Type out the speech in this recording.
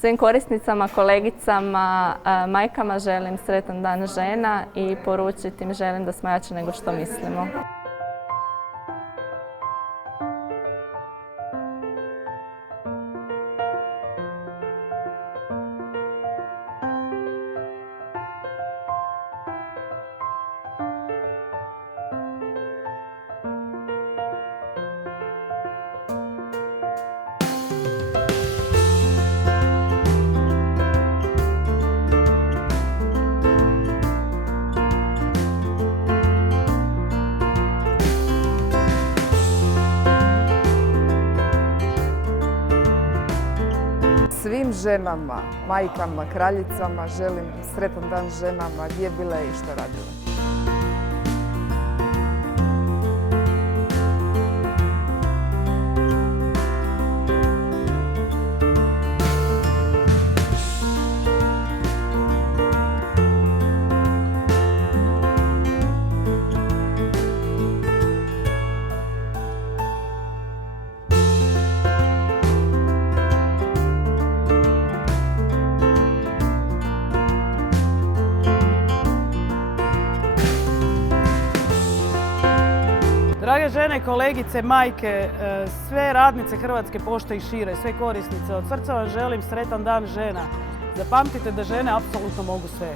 Svim korisnicama, kolegicama, majkama želim sretan dan žena i poručiti im želim da smo jače nego što mislimo. Svim ženama, majkama, kraljicama želim sretan dan ženama gdje bile i što radile. Drage žene, kolegice, majke, sve radnice Hrvatske pošte i šire, sve korisnice, od srca vam želim sretan dan žena. Zapamtite da žene apsolutno mogu sve.